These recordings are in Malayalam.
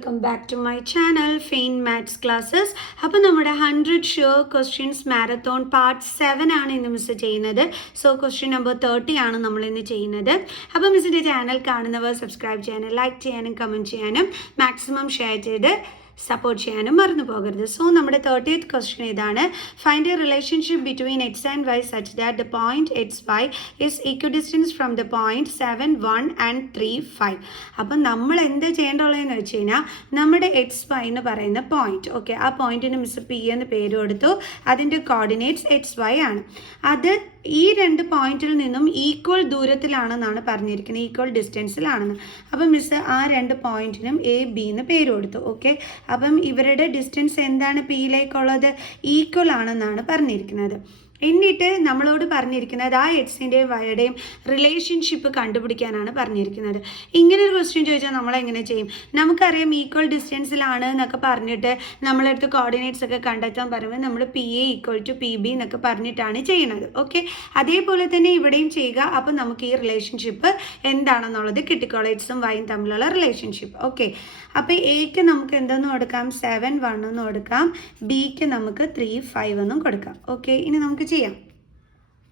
Welcome back to my channel fine maths classes. അപ്പോൾ നമ്മുടെ 100 ഷുവർ ക്വസ്റ്റ്യൻസ് മാരത്തോൺ പാർട്ട് 7 ആണ് ഇന്ന് മിസ് ചെയ്യുന്നത്. സോ ക്വസ്റ്റ്യൻ നമ്പർ 30 ആണ് നമ്മൾ ഇന്ന് ചെയ്യുന്നത്. അപ്പോൾ മിസ്സിൻ്റെ ചാനൽ കാണുന്നവർ സബ്സ്ക്രൈബ് ചെയ്യാനും ലൈക്ക് ചെയ്യാനും കമൻറ്റ് ചെയ്യാനും മാക്സിമം ഷെയർ ചെയ്ത് സപ്പോർട്ട് ചെയ്യാനും മറന്നു പോകരുത്. സോ നമ്മുടെ 30th ക്വസ്റ്റ്യൻ ഇതാണ്. Find a relationship between x and y such that the point x y is equidistant from the point 7, 1 and 3, 5. അപ്പം നമ്മൾ എന്ത് ചെയ്യേണ്ടതെന്ന് വെച്ച് കഴിഞ്ഞാൽ നമ്മുടെ എക്സ് വൈ എന്ന് പറയുന്ന പോയിന്റ്, ഓക്കെ, ആ പോയിന്റിന് മിസ് പി എന്ന് പേര് കൊടുത്തു. അതിൻ്റെ കോർഡിനേറ്റ്സ് എക്സ് വൈ ആണ്. അത് ഈ രണ്ട് പോയിന്റിൽ നിന്നും ഈക്വൽ ദൂരത്തിലാണെന്നാണ് പറഞ്ഞിരിക്കുന്നത്, ഈക്വൽ ഡിസ്റ്റൻസിലാണെന്ന്. അപ്പം മിസ് ആ രണ്ട് പോയിന്റിനും എ ബി എന്ന് പേര് കൊടുത്തു. ഓക്കെ, അപ്പം ഇവരുടെ ഡിസ്റ്റൻസ് എന്താണ് പിയിലേക്കുള്ളത്? ഈക്വൽ ആണെന്നാണ് പറഞ്ഞിരിക്കുന്നത്. എന്നിട്ട് നമ്മളോട് പറഞ്ഞിരിക്കുന്നത് ആ എക്സിൻ്റെയും വൈയുടെയും റിലേഷൻഷിപ്പ് കണ്ടുപിടിക്കാനാണ് പറഞ്ഞിരിക്കുന്നത്. ഇങ്ങനെ ഒരു ക്വസ്റ്റ്യൻ ചോദിച്ചാൽ നമ്മൾ എങ്ങനെ ചെയ്യും? നമുക്കറിയാം ഈക്വൽ ഡിസ്റ്റൻസിലാണ് എന്നൊക്കെ പറഞ്ഞിട്ട് നമ്മളടുത്ത് കോർഡിനേറ്റ്സ് ഒക്കെ കണ്ടെത്താൻ പറയുമ്പോൾ നമ്മൾ P A equal to P B എന്നൊക്കെ പറഞ്ഞിട്ടാണ് ചെയ്യുന്നത്. ഓക്കെ, അതേപോലെ തന്നെ ഇവിടെയും ചെയ്യുക. അപ്പം നമുക്ക് ഈ റിലേഷൻഷിപ്പ് എന്താണെന്നുള്ളത് കിട്ടിക്കോളും, എക്സും വൈയും തമ്മിലുള്ള റിലേഷൻഷിപ്പ്. ഓക്കെ, അപ്പോൾ എക്ക് നമുക്ക് എന്തെന്ന് കൊടുക്കാം? 7, 1 എന്ന് കൊടുക്കാം. ബിക്ക് നമുക്ക് 3, 5 എന്നും കൊടുക്കാം. ഓക്കെ, ഇനി നമുക്ക് ചെയ്യാം.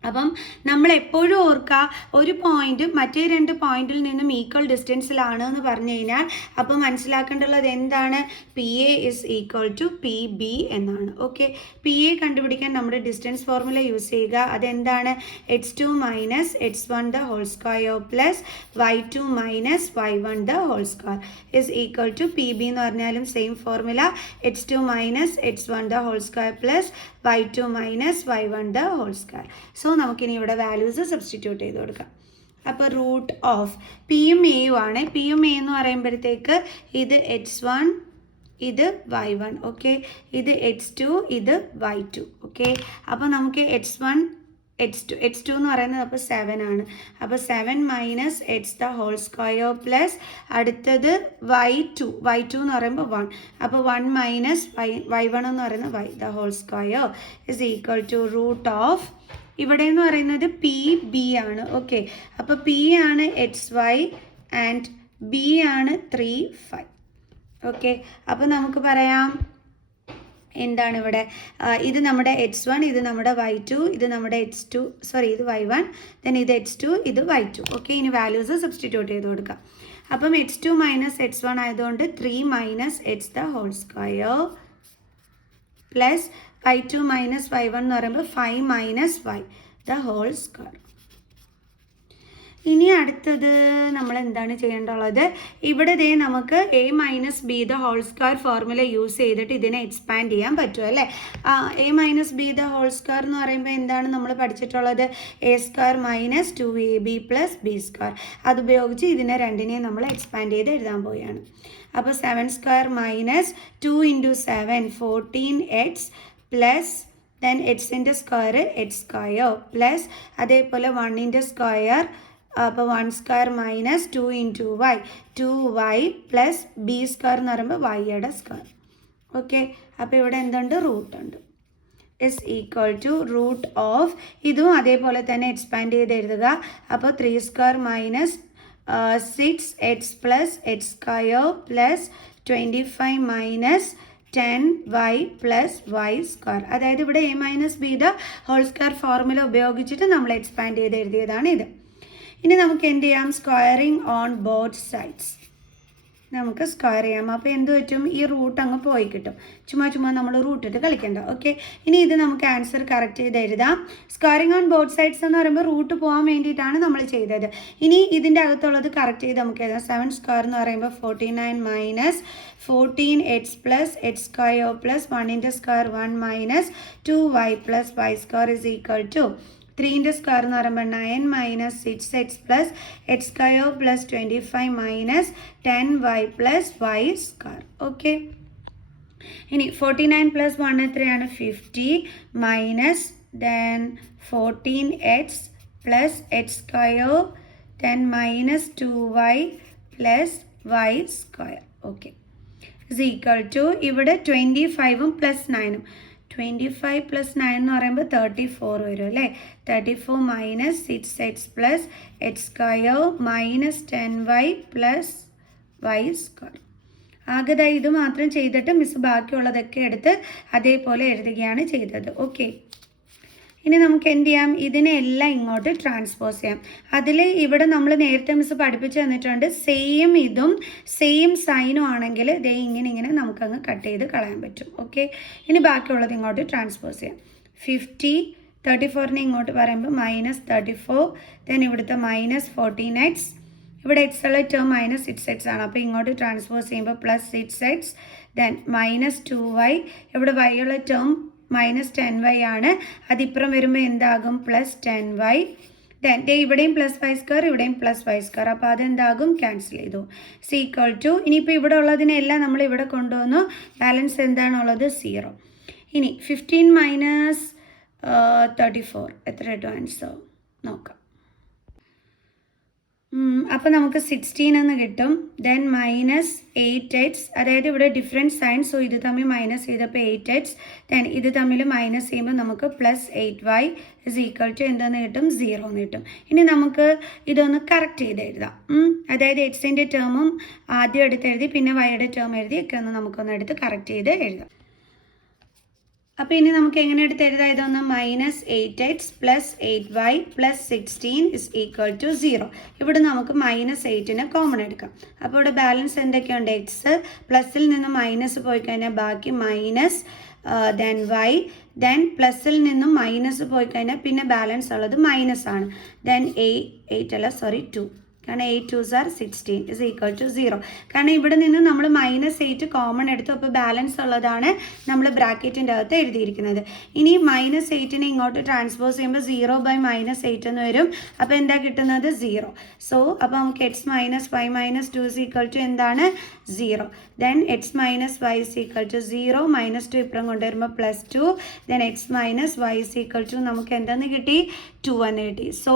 അപ്പം നമ്മൾ എപ്പോഴും ഓർക്കുക, ഒരു പോയിന്റ് മറ്റേ രണ്ട് പോയിന്റിൽ നിന്നും ഈക്വൽ ഡിസ്റ്റൻസിലാണ് എന്ന് പറഞ്ഞു കഴിഞ്ഞാൽ അപ്പോൾ മനസ്സിലാക്കേണ്ടുള്ളത് എന്താണ്? P A is equal to P B എന്നാണ്. ഓക്കെ, പി എ കണ്ടുപിടിക്കാൻ നമ്മുടെ ഡിസ്റ്റൻസ് ഫോർമുല യൂസ് ചെയ്യുക. അതെന്താണ്? x2 minus x1 the whole square plus y2 minus y1 the whole square is equal to P B എന്ന് പറഞ്ഞാലും same formula, x2 minus x1 the whole square plus y2 minus y1 the whole square. So നമുക്കിനി ഇവിടെ വാല്യൂസ് സബ്സ്റ്റിറ്റ്യൂട്ട് ചെയ്ത് കൊടുക്കാം. അപ്പോൾ റൂട്ട് ഓഫ് പിയും എയും ആണ്. പിയും എ എന്ന് പറയുമ്പോഴത്തേക്ക് ഇത് x1, ഇത് y1, ഓക്കെ, ഇത് x2, ഇത് y2. ഓക്കെ, അപ്പോൾ നമുക്ക് x1 x2 എന്ന് പറയുന്നത് അപ്പോൾ 7 ആണ്. അപ്പോൾ 7 minus x the whole square plus അടുത്തത് y2 എന്ന് പറയുമ്പോൾ 1. അപ്പോൾ 1 മൈനസ് y1 എന്ന് പറയുന്നത് y the whole square is equal to root of, ഇവിടെ എന്ന് പറയുന്നത് പി ബി ആണ്. ഓക്കെ, അപ്പോൾ പി ആണ് എക്സ് വൈ ആൻഡ് ബി ആണ് 3, 5. ഓക്കെ, അപ്പോൾ നമുക്ക് പറയാം എന്താണ് ഇവിടെ? ഇത് നമ്മുടെ x1, ഇത് നമ്മുടെ y2, ഇത് നമ്മുടെ x2, സോറി ഇത് y1, ദെൻ ഇത് x2, ഇത് y2. ഓക്കെ, ഇനി വാല്യൂസ് സബ്സ്റ്റിറ്റ്യൂട്ട് ചെയ്ത് കൊടുക്കാം. അപ്പം x2 മൈനസ് x1 ആയതുകൊണ്ട് 3 minus x the whole square plus y2 minus y1 എന്ന് പറയുമ്പോൾ 5 minus y the whole square. ഇനി അടുത്തത് നമ്മൾ എന്താണ് ചെയ്യേണ്ടുള്ളത്? ഇവിടെ ദേ നമുക്ക് A minus B the whole square formula use ചെയ്തിട്ട് ഇതിനെ എക്സ്പാൻഡ് ചെയ്യാൻ പറ്റും അല്ലേ? A minus B the whole square എന്ന് പറയുമ്പോൾ എന്താണ് നമ്മൾ പഠിച്ചിട്ടുള്ളത്? A square minus 2ab plus B square. അതുപയോഗിച്ച് ഇതിനെ രണ്ടിനെയും നമ്മൾ എക്സ്പാൻഡ് ചെയ്ത് എഴുതാൻ പോവുകയാണ്. അപ്പോൾ 7 square minus 2 into 7 14x plus then എക്സിൻ്റെ സ്ക്വയർ എക്സ് സ്ക്വയർ പ്ലസ് അതേപോലെ 1ൻ്റെ സ്ക്വയർ, അപ്പോൾ 1 square minus 2 into y 2y plus B square എന്ന് പറയുമ്പോൾ വൈയുടെ സ്ക്വയർ. ഓക്കെ, അപ്പോൾ ഇവിടെ എന്തുണ്ട്? റൂട്ട് ഉണ്ട്. Is equal to root of, ഇതും അതേപോലെ തന്നെ എക്സ്പാൻഡ് ചെയ്ത് എഴുതുക. അപ്പോൾ 3 square minus 6x plus x square plus 25 minus 10y plus y square. അതായത് ഇവിടെ A minus B the whole square formula ഉപയോഗിച്ചിട്ട് നമ്മൾ എക്സ്പാൻഡ് ചെയ്ത് എഴുതിയതാണ് ഇത്. ഇനി നമുക്ക് എന്ത് ചെയ്യാം? സ്ക്വയറിങ് ഓൺ ബോത്ത് സൈഡ്സ് നമുക്ക് സ്ക്വയർ ചെയ്യാം. അപ്പോൾ എന്ത് പറ്റും? ഈ റൂട്ട് അങ്ങ് പോയി കിട്ടും. ചുമ്മാ നമ്മൾ റൂട്ട് ഇട്ട് കളിക്കണ്ട. ഓക്കെ, ഇനി ഇത് നമുക്ക് ആൻസർ കറക്റ്റ് ചെയ്ത് എഴുതാം. സ്ക്വയറിങ് ഓൺ ബോത്ത് സൈഡ്സ് എന്ന് പറയുമ്പോൾ റൂട്ട് പോകാൻ വേണ്ടിയിട്ടാണ് നമ്മൾ ചെയ്തത്. ഇനി ഇതിൻ്റെ അകത്തുള്ളത് കറക്റ്റ് ചെയ്ത് നമുക്ക് എഴുതാം. 7 സ്ക്വയർ എന്ന് പറയുമ്പോൾ 49 minus 14x plus x square plus 1ൻ്റെ square 1 minus 2y plus y square is equal to 3ൻ്റെ സ്ക്വയർ എന്ന് പറയുമ്പോൾ 9 minus 6x plus x square plus 25 minus 10y plus y square. Okay, ഇനി 49 പ്ലസ് 1 എത്രയാണ്? 50 minus then 14x plus x square then minus 2y plus y square. Okay, is equal to ഇവിടെ 25ഉം പ്ലസ് 9ഉം 25 പ്ലസ് 9 എന്ന് പറയുമ്പോൾ 34 വരും അല്ലേ? 34 minus 6x plus x square minus 10y plus y square. ആകെതായി ഇത് മാത്രം ചെയ്തിട്ട് മിസ് ബാക്കിയുള്ളതൊക്കെ എടുത്ത് അതേപോലെ എഴുതുകയാണ് ചെയ്തത്. ഓക്കെ, ഇനി നമുക്ക് എന്ത് ചെയ്യാം, ഇതിനെല്ലാം ഇങ്ങോട്ട് ട്രാൻസ്പോസ് ചെയ്യാം. അതിൽ ഇവിടെ നമ്മൾ നേരത്തെ മിസ് പഠിപ്പിച്ച് തന്നിട്ടുണ്ട്, സെയിം ഇതും സെയിം സൈനും ആണെങ്കിൽ ദേ ഇങ്ങനെ നമുക്കങ്ങ് കട്ട് ചെയ്ത് കളയാൻ പറ്റും. ഓക്കെ, ഇനി ബാക്കിയുള്ളത് ഇങ്ങോട്ട് ട്രാൻസ്പോസ് ചെയ്യാം. 50 34നെ ഇങ്ങോട്ട് പറയുമ്പോൾ -34, ദെൻ ഇവിടുത്തെ -14x, ഇവിടെ x ഉള്ള ടേം -6x ആണ്, അപ്പോൾ ഇങ്ങോട്ട് ട്രാൻസ്പോസ് ചെയ്യുമ്പോൾ +6x, ദെൻ -2y, ഇവിടെ y ഉള്ള ടേം -10y ആണ്, അതിപ്പുറം വരുമ്പോൾ എന്താകും +10y, ദെൻ ഇവിടെയും +y², ഇവിടെയും +y², അപ്പോൾ അതെന്താകും ക്യാൻസൽ ചെയ്തു. ഈക്വൽ ടു, ഇനിയിപ്പോൾ ഇവിടെ ഉള്ളതിനെല്ലാം നമ്മൾ ഇവിടെ കൊണ്ടുവന്നു, ബാലൻസ് എന്താണുള്ളത് 0. ഇനി 15 - 34 എത്ര കിട്ടും ആൻസർ നോക്കാം. അപ്പോൾ നമുക്ക് 16 എന്ന് കിട്ടും. ദെൻ -8x, അതായത് ഇവിടെ ഡിഫറെൻറ്റ് സൈൻ, സോ ഇത് തമ്മിൽ മൈനസ് ചെയ്തപ്പോൾ 8x, ദെൻ ഇത് തമ്മിൽ മൈനസ് ചെയ്യുമ്പോൾ നമുക്ക് +8y = എന്തെന്ന് കിട്ടും 0 എന്ന് കിട്ടും. ഇനി നമുക്ക് ഇതൊന്ന് കറക്റ്റ് ചെയ്ത് എഴുതാം. അതായത് എക്സിൻ്റെ ടേമും ആദ്യം എടുത്ത് എഴുതി പിന്നെ വൈയുടെ ടേം എഴുതി ഒക്കെ ഒന്ന് നമുക്കൊന്ന് എടുത്ത് കറക്റ്റ് ചെയ്ത് എഴുതാം. അപ്പോൾ ഇനി നമുക്ക് എങ്ങനെ എടുത്ത് എഴുതാം, ഇതൊന്ന് -8x + 8y + 16 = 0. ഇവിടെ നമുക്ക് -8നെ കോമൺ എടുക്കാം. അപ്പോൾ ഇവിടെ ബാലൻസ് എന്തൊക്കെയുണ്ട്, എക്സ് പ്ലസിൽ നിന്ന് മൈനസ് പോയി കഴിഞ്ഞാൽ ബാക്കി മൈനസ്, ദെൻ y, ദെൻ പ്ലസിൽ നിന്നും മൈനസ് പോയി കഴിഞ്ഞാൽ പിന്നെ ബാലൻസ് ഉള്ളത് മൈനസ് ആണ്, ദെൻ 2, കാരണം 8 2s are 16 = 0. കാരണം ഇവിടെ നിന്ന് നമ്മൾ -8 കോമൺ എടുത്തു, അപ്പോൾ ബാലൻസ് ഉള്ളതാണ് നമ്മൾ ബ്രാക്കറ്റിൻ്റെ അകത്ത് എഴുതിയിരിക്കുന്നത്. ഇനി -8നെ ഇങ്ങോട്ട് ട്രാൻസ്പോസ് ചെയ്യുമ്പോൾ 0/-8 എന്ന് വരും, അപ്പോൾ എന്താ കിട്ടുന്നത് 0. സോ അപ്പോൾ നമുക്ക് x - y - 2 എന്താണ് 0. ദെൻ x - y = 0, -2 ഇപ്പുറം കൊണ്ടുവരുമ്പോൾ +2, ദെൻ x - y = നമുക്ക് എന്തെന്ന് കിട്ടി 2 എന്ന് കിട്ടി. സോ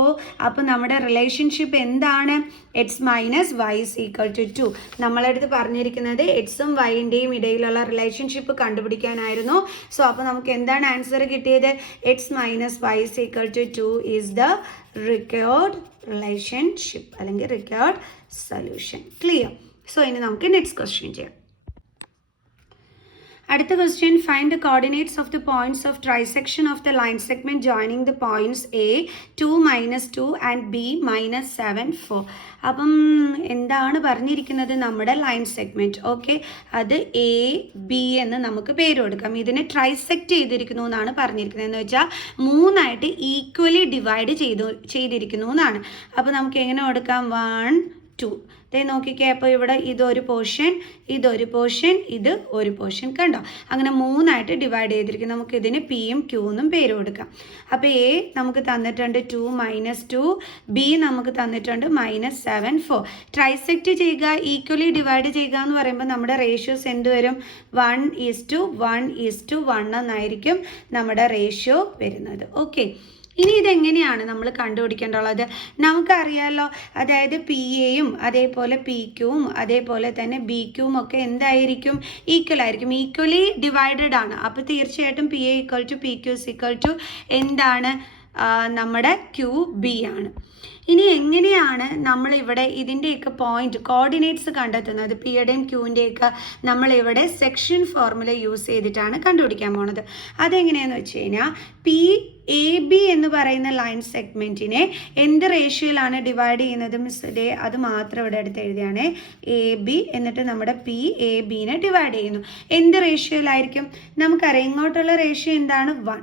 അപ്പോൾ നമ്മുടെ റിലേഷൻഷിപ്പ് എന്താണ്, x - y = 2. നമ്മളടുത്ത് പറഞ്ഞിരിക്കുന്നത് എക്സും വൈൻ്റെയും ഇടയിലുള്ള റിലേഷൻഷിപ്പ് കണ്ടുപിടിക്കാനായിരുന്നു. സോ അപ്പോൾ നമുക്ക് എന്താണ് ആൻസർ കിട്ടിയത്, x - y = 2 is the required relationship അല്ലെങ്കിൽ റിക്വയർഡ് സൊല്യൂഷൻ. ക്ലിയർ? സോ ഇനി നമുക്ക് നെക്സ്റ്റ് ക്വസ്റ്റ്യൻ ചെയ്യാം. അടുത്ത question, find the coordinates of the points of trisection of the line segment joining the points A 2 - 2 and B -7 4. അപ്പം എന്താണ് പറഞ്ഞിരിക്കുന്നത്, നമ്മുടെ ലൈൻ സെഗ്മെന്റ്. ഓക്കെ, അത് AB എന്ന് നമുക്ക് പേര് കൊടുക്കാം. ഇതിനെ ട്രൈസെക്റ്റ് ചെയ്തിരിക്കുന്നു എന്നാണ് പറഞ്ഞിരിക്കുന്നത്, എന്ന് വെച്ചാൽ 3ആയിട്ട് ഈക്വലി ഡിവൈഡ് ചെയ്തിരിക്കുന്നു എന്നാണ്. അപ്പോൾ നമുക്ക് എങ്ങനെ കൊടുക്കാം, 1 2. നോക്കിക്കേ, അപ്പോൾ ഇവിടെ ഇതൊരു പോർഷൻ, ഇതൊരു പോർഷൻ, ഇത് ഒരു പോർഷൻ, കണ്ടോ? അങ്ങനെ 3ആയിട്ട് ഡിവൈഡ് ചെയ്തിരിക്കും. നമുക്ക് ഇതിന് Pയും Qന്നും പേര് കൊടുക്കാം. അപ്പോൾ A നമുക്ക് തന്നിട്ടുണ്ട് 2 - 2, B നമുക്ക് തന്നിട്ടുണ്ട് -7 4. ട്രൈസെക്റ്റ് ചെയ്യുക, ഈക്വലി ഡിവൈഡ് ചെയ്യുക എന്ന് പറയുമ്പോൾ നമ്മുടെ റേഷ്യോസ് എന്ത് വരും, 1:1:1 എന്നായിരിക്കും നമ്മുടെ റേഷ്യോ വരുന്നത്. ഓക്കെ, ഇനി ഇതെങ്ങനെയാണ് നമ്മൾ കണ്ടുപിടിക്കേണ്ടുള്ളത്, നമുക്കറിയാമല്ലോ. അതായത് PAയും അതേപോലെ PQവും അതേപോലെ തന്നെ BQവും ഒക്കെ എന്തായിരിക്കും, ഈക്വൽ ആയിരിക്കും, ഈക്വലി ഡിവൈഡഡ് ആണ്. അപ്പോൾ തീർച്ചയായിട്ടും PA = PQ = എന്താണ്, നമ്മുടെ QB ആണ്. ഇനി എങ്ങനെയാണ് നമ്മളിവിടെ ഇതിൻ്റെയൊക്കെ പോയിന്റ് കോർഡിനേറ്റ്സ് കണ്ടെത്തുന്നത്, പിയുടെയും ക്യൂവിൻ്റെയൊക്കെ നമ്മളിവിടെ സെക്ഷൻ ഫോർമുല യൂസ് ചെയ്തിട്ടാണ് കണ്ടുപിടിക്കാൻ പോണത്. അതെങ്ങനെയാണെന്ന് വെച്ച് കഴിഞ്ഞാൽ PAB എന്ന് പറയുന്ന ലൈൻ സെഗ്മെൻറ്റിനെ എന്ത് റേഷ്യോയിലാണ് ഡിവൈഡ് ചെയ്യുന്നത് മിസ്, അത് മാത്രം ഇവിടെ എടുത്ത് എഴുതിയാണ് AB, എന്നിട്ട് നമ്മുടെ PABനെ ഡിവൈഡ് ചെയ്യുന്നു. എന്ത് റേഷ്യോയിലായിരിക്കും, നമുക്കറിയാം ഇങ്ങോട്ടുള്ള റേഷ്യോ എന്താണ് 1.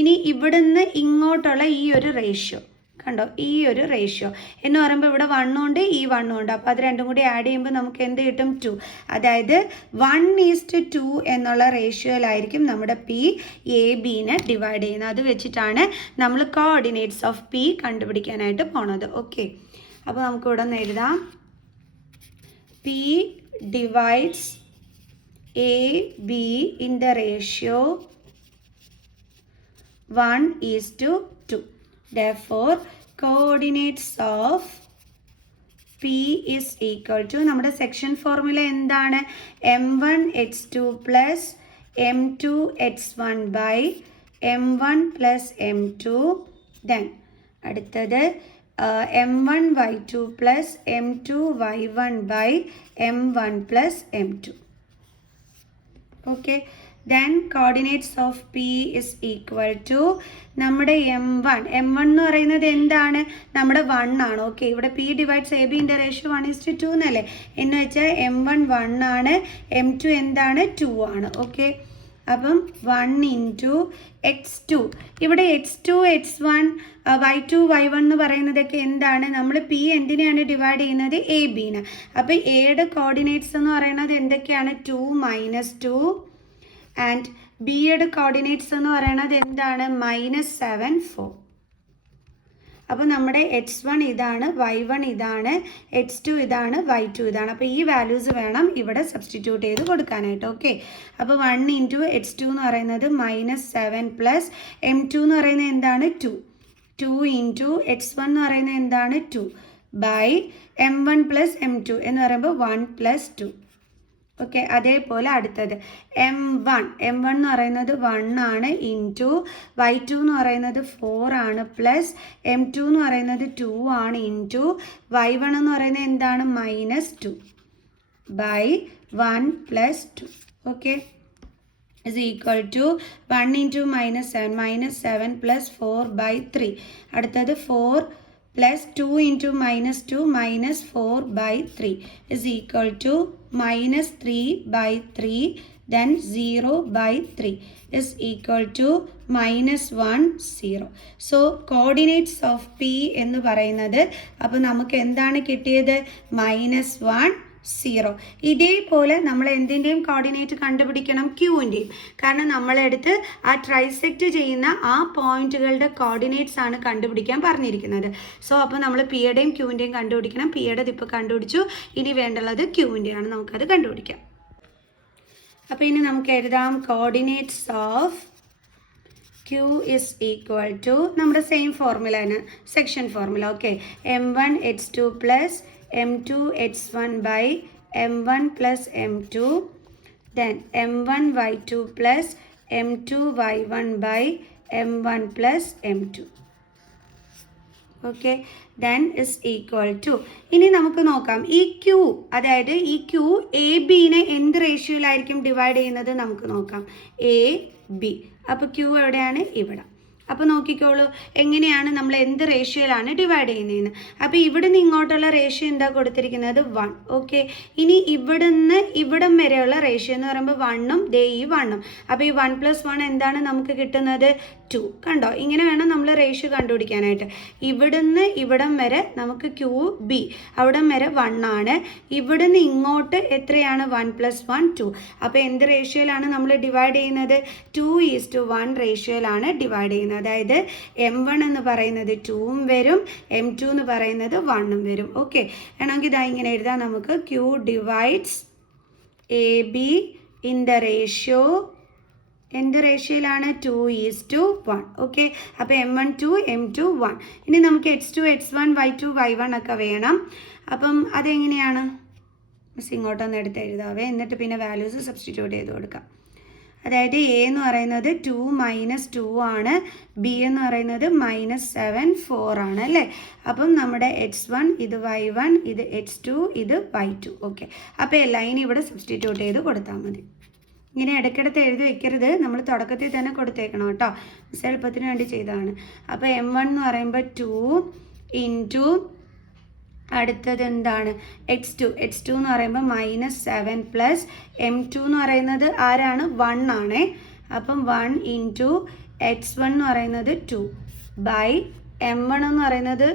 ഇനി ഇവിടുന്ന് ഇങ്ങോട്ടുള്ള ഈ ഒരു റേഷ്യോ കണ്ടോ, ഈ ഒരു റേഷ്യോ എന്ന് പറയുമ്പോൾ ഇവിടെ 1 ഉണ്ട്, ഈ 1 ഉണ്ട്, അപ്പോൾ അത് രണ്ടും കൂടി ആഡ് ചെയ്യുമ്പോൾ നമുക്ക് എന്ത് കിട്ടും 2. അതായത് 1:2 എന്നുള്ള റേഷ്യോയിലായിരിക്കും നമ്മുടെ PABനെ ഡിവൈഡ് ചെയ്യുന്നത്. അത് വെച്ചിട്ടാണ് നമ്മൾ കോർഡിനേറ്റ്സ് ഓഫ് P കണ്ടുപിടിക്കാനായിട്ട് പോണത്. ഓക്കെ, അപ്പോൾ നമുക്ക് ഇവിടെ നിന്ന് എഴുതാം, P divides AB in the ratio 1:2. Therefore, coordinates of P is equal to, നമ്മുടെ സെക്ഷൻ ഫോർമുല എന്താണ്, m1x2 plus m2x1 by m1 plus m2. then അടുത്തത് m1 y2 plus m2 y1 by m1 plus m2. Okay, then coordinates of P is equal to നമ്മുടെ m1 എന്ന് പറയുന്നത് എന്താണ്? നമ്മുടെ 1 ആണ്. ഓക്കെ, ഇവിടെ P ഡിവൈഡ്സ് എ ബിൻ്റെ റേഷ്യോ 1:2 എന്നല്ലേ, എന്ന് വെച്ചാൽ m1 1 ആണ്, m2 എന്താണ്? 2 ആണ്. ഓക്കെ, അപ്പം 1 ഇൻറ്റു x2, ഇവിടെ x2 x1 y2 y1 എന്ന് പറയുന്നതൊക്കെ എന്താണ്? നമ്മൾ P എന്തിനെയാണ് ഡിവൈഡ് ചെയ്യുന്നത്? A bin. അപ്പോൾ എയുടെ കോർഡിനേറ്റ്സ് എന്ന് പറയുന്നത് എന്തൊക്കെയാണ്? 2 -2, ആൻഡ് ബിയുടെ കോർഡിനേറ്റ്സ് എന്ന് പറയുന്നത് എന്താണ്? -7 4. അപ്പോൾ നമ്മുടെ x1 ഇതാണ്, y1 ഇതാണ്, x2 ഇതാണ്, y2 ഇതാണ്. അപ്പോൾ ഈ വാല്യൂസ് വേണം ഇവിടെ സബ്സ്റ്റിറ്റ്യൂട്ട് ചെയ്ത് കൊടുക്കാനായിട്ട്. ഓക്കെ, അപ്പോൾ 1 ഇൻറ്റു x2 എന്ന് പറയുന്നത് -7 പ്ലസ് m2 എന്ന് പറയുന്നത് എന്താണ്? 2 ഇൻറ്റു x1 എന്ന് പറയുന്നത് എന്താണ്? 2 ബൈ m1 പ്ലസ് m2 എന്ന് പറയുമ്പോൾ 1 + 2. ഓക്കെ, അതേപോലെ അടുത്തത് m1 എന്ന് പറയുന്നത് 1 ആണ്, ഇൻറ്റു y2 എന്ന് പറയുന്നത് 4 ആണ്, പ്ലസ് m2 എന്ന് പറയുന്നത് 2 ആണ്, ഇൻറ്റു y1 എന്ന് പറയുന്നത് എന്താണ്? -2 by 1 + 2. Okay, is equal to 1 into -7 plus 4 by 3. അടുത്തത് 4 plus 2 into -2 minus 4 by 3 is equal to -3 by 3, then 0 by 3 is equal to -1 0. So coordinates of P എന്ന് പറയുന്നത്, അപ്പോൾ നമുക്ക് എന്താണ് കിട്ടിയത്? -1 0. ഇതേപോലെ നമ്മൾ എന്തിൻ്റെയും കോർഡിനേറ്റ് കണ്ടുപിടിക്കണം? ക്യൂവിൻ്റെയും. കാരണം നമ്മളെടുത്ത് ആ ട്രൈസെക്റ്റ് ചെയ്യുന്ന ആ പോയിന്റുകളുടെ കോർഡിനേറ്റ്സ് ആണ് കണ്ടുപിടിക്കാൻ പറഞ്ഞിരിക്കുന്നത്. സോ അപ്പോൾ നമ്മൾ പിയുടെയും ക്യൂവിൻ്റെയും കണ്ടുപിടിക്കണം. പിയുടേത് ഇപ്പോൾ കണ്ടുപിടിച്ചു, ഇനി വേണ്ടുള്ളത് ക്യൂവിൻ്റെയാണ്, നമുക്കത് കണ്ടുപിടിക്കാം. അപ്പോൾ ഇനി നമുക്ക് എഴുതാം coordinates of Q is equal to നമ്മുടെ സെയിം ഫോർമുല ആണ്, section formula. Okay, m1 h2 plus m2 h1 by m1 plus m2, then m1 y2 plus m2 y1 by m1 plus m2. Okay, then is equal to, ഇനി നമുക്ക് നോക്കാം ഈ ക്യൂ, അതായത് ഈ ക്യൂ എ ബിനെ എന്ത് റേഷ്യോയിലായിരിക്കും ഡിവൈഡ് ചെയ്യുന്നത് നമുക്ക് നോക്കാം. എ ബി, അപ്പോൾ ക്യൂ എവിടെയാണ്? ഇവിടെ. അപ്പോൾ നോക്കിക്കോളൂ എങ്ങനെയാണ് നമ്മൾ എന്ത് റേഷ്യോയിലാണ് ഡിവൈഡ് ചെയ്യുന്നതെന്ന്. അപ്പോൾ ഇവിടുന്ന് ഇങ്ങോട്ടുള്ള റേഷ്യോ എന്താ കൊടുത്തിരിക്കുന്നത്? 1. ഓക്കെ, ഇനി ഇവിടുന്ന് ഇവിടം വരെയുള്ള റേഷ്യോ എന്ന് പറയുമ്പോൾ 1ഉം ദേ ഈ 1ഉം. അപ്പോൾ ഈ 1 + 1 എന്താണ് നമുക്ക് കിട്ടുന്നത്? 2. കണ്ടോ, ഇങ്ങനെ വേണം നമ്മൾ റേഷ്യോ കണ്ടുപിടിക്കാനായിട്ട്. ഇവിടുന്ന് ഇവിടം വരെ നമുക്ക് ക്യൂ ബി, അവിടം വരെ 1 ആണ്. ഇവിടുന്ന് ഇങ്ങോട്ട് എത്രയാണ്? 1 + 1 2. അപ്പോൾ എന്ത് റേഷ്യോയിലാണ് നമ്മൾ ഡിവൈഡ് ചെയ്യുന്നത്? 2:1 റേഷ്യോയിലാണ് ഡിവൈഡ് ചെയ്യുന്നത്. അതായത് m1 എന്ന് പറയുന്നത് 2ഉം വരും, m2 എന്ന് പറയുന്നത് 1ഉം വരും. ഓക്കെ, വേണമെങ്കിൽ ഇതാ ഇങ്ങനെ എഴുതാം നമുക്ക്. Q divides A B in the ratio, എന്ത് റേഷ്യോയിലാണ്? 2:1. ഓക്കെ, അപ്പോൾ m1 2, m2 1. ഇനി നമുക്ക് x2 x1 y2 y1 ഒക്കെ വേണം. അപ്പം അതെങ്ങനെയാണ്? മിസ് ഇങ്ങോട്ടൊന്ന് എടുത്ത് എഴുതാവേ, എന്നിട്ട് പിന്നെ വാല്യൂസ് സബ്സ്റ്റിറ്റ്യൂട്ട് ചെയ്ത് കൊടുക്കാം. അതായത് എ എന്ന് പറയുന്നത് 2 - 2 ആണ്, ബി എന്ന് പറയുന്നത് -7 4 ആണ് അല്ലേ. അപ്പം നമ്മുടെ x1 ഇത് y1, ഇത് x2, ഇത് y2. ഓക്കെ, അപ്പോൾ എല്ലാം ഇനി ഇവിടെ സബ്സ്റ്റിറ്റ്യൂട്ട് ചെയ്ത് കൊടുത്താൽ മതി. ഇങ്ങനെ ഇടയ്ക്കിടത്ത് എഴുതി വെക്കരുത്, നമ്മൾ തുടക്കത്തിൽ തന്നെ കൊടുത്തേക്കണം കേട്ടോ, മിസ് എളുപ്പത്തിന് വേണ്ടി ചെയ്തതാണ്. അപ്പോൾ m1 എന്ന് പറയുമ്പോൾ 2 ഇൻറ്റു അടുത്തത് എന്താണ്? x2 എന്ന് പറയുമ്പോൾ -7 പ്ലസ് m2 എന്ന് പറയുന്നത് ആരാണ്? 1 ആണേ. അപ്പം 1 ഇൻറ്റു x1 എന്ന് പറയുന്നത് 2 ബൈ m1 എന്ന് പറയുന്നത്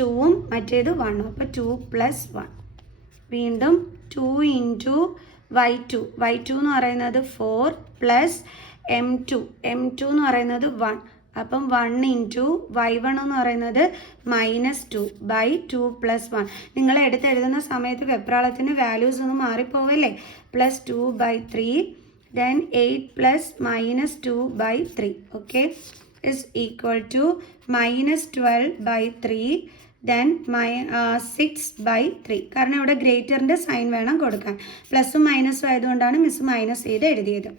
2ഉം മറ്റേത് 1ഉം, അപ്പോൾ 2 + 1. വീണ്ടും 2 ഇൻറ്റു y2 എന്ന് പറയുന്നത് 4 പ്ലസ് m2 എന്ന് പറയുന്നത് 1. അപ്പം 1 ഇൻറ്റു y1 എന്ന് പറയുന്നത് -2 ബൈ 2 + 1. നിങ്ങൾ എടുത്തെഴുതുന്ന സമയത്ത് വെപ്രാളത്തിന് വാല്യൂസ് ഒന്നും മാറിപ്പോവല്ലേ. +2 by 3, then 8 plus -2 by 3. Okay, is equal to -12 by 3, then 6 by 3. കാരണം ഇവിടെ ഗ്രേറ്ററിൻ്റെ സൈൻ വേണം കൊടുക്കാൻ. പ്ലസും മൈനസും ആയതുകൊണ്ടാണ് മിസ് മൈനസ് ചെയ്ത് എഴുതിയത്.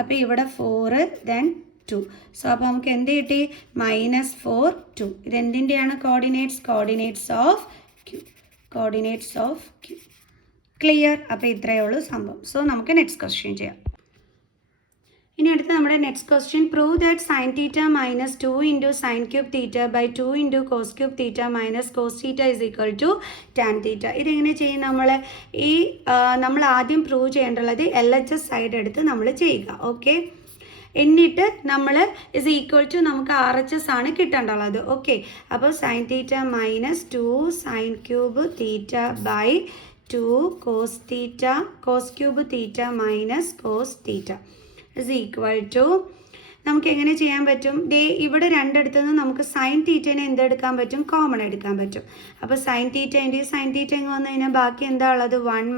അപ്പോൾ ഇവിടെ 4, then 2. സോ അപ്പോൾ നമുക്ക് എന്ത് കിട്ടി? -4 2. ഇതെന്തിൻ്റെയാണ് coordinates? Coordinates of Q. Coordinates of Q. Clear? അപ്പോൾ ഇത്രയേ ഉള്ളൂ സംഭവം. സോ നമുക്ക് നെക്സ്റ്റ് ക്വസ്റ്റ്യൻ ചെയ്യാം. ഇനി അടുത്ത് നമ്മുടെ next question, prove that sine theta minus 2 into sine cube theta by 2 into cos cube theta minus cos theta is equal to tan theta. ഇതെങ്ങനെ ചെയ്യും? നമ്മൾ ആദ്യം പ്രൂവ് ചെയ്യേണ്ടുള്ളത് LHS സൈഡ് എടുത്ത് നമ്മൾ ചെയ്യുക. ഓക്കെ, എന്നിട്ട് നമ്മൾ ഇസ് ഈക്വൽ ടു നമുക്ക് RHS ആണ് കിട്ടേണ്ടുള്ളത്. ഓക്കെ, അപ്പോൾ sine theta minus 2 sine cube theta by 2 cos theta cos cube theta minus cos theta is equal to, നമുക്ക് എങ്ങനെ ചെയ്യാൻ പറ്റും? ഇവിടെ രണ്ടിടത്തു നിന്ന് നമുക്ക് സൈൻ തീറ്റേനെ എന്തെടുക്കാൻ പറ്റും? കോമൺ എടുക്കാൻ പറ്റും. അപ്പോൾ സൈൻ തീറ്റ സൈൻ തീറ്റ ഇങ്ങ് വന്നു കഴിഞ്ഞാൽ ബാക്കി എന്താ ഉള്ളത്? 1